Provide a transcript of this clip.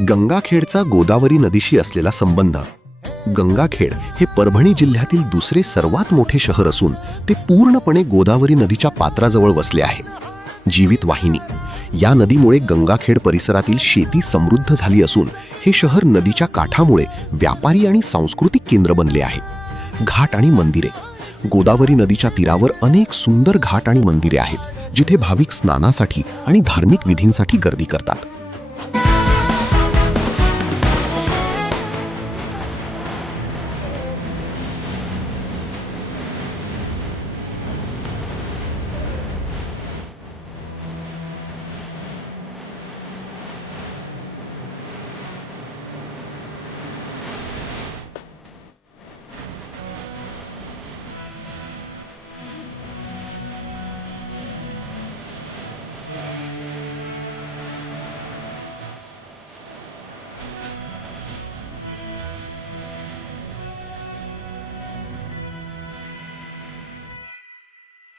गंगाखेडचा गोदावरी नदीशी असलेला संबंध. गंगाखेड हे परभणी जिल्ह्यातील दुसरे सर्वात मोठे शहर असून ते पूर्णपणे गोदावरी नदीच्या पात्राजवळ वसले आहे. जीवित वाहिनी. या नदीमुळे गंगाखेड परिसरातील शेती समृद्ध झाली असून हे शहर नदीच्या काठामुळे व्यापारी आणि सांस्कृतिक केंद्र बनले आहे. घाट आणि मंदिरे. गोदावरी नदीच्या तीरावर अनेक सुंदर घाट आणि मंदिरे आहेत जिथे भाविक स्नानासाठी आणि धार्मिक विधींसाठी गर्दी करतात.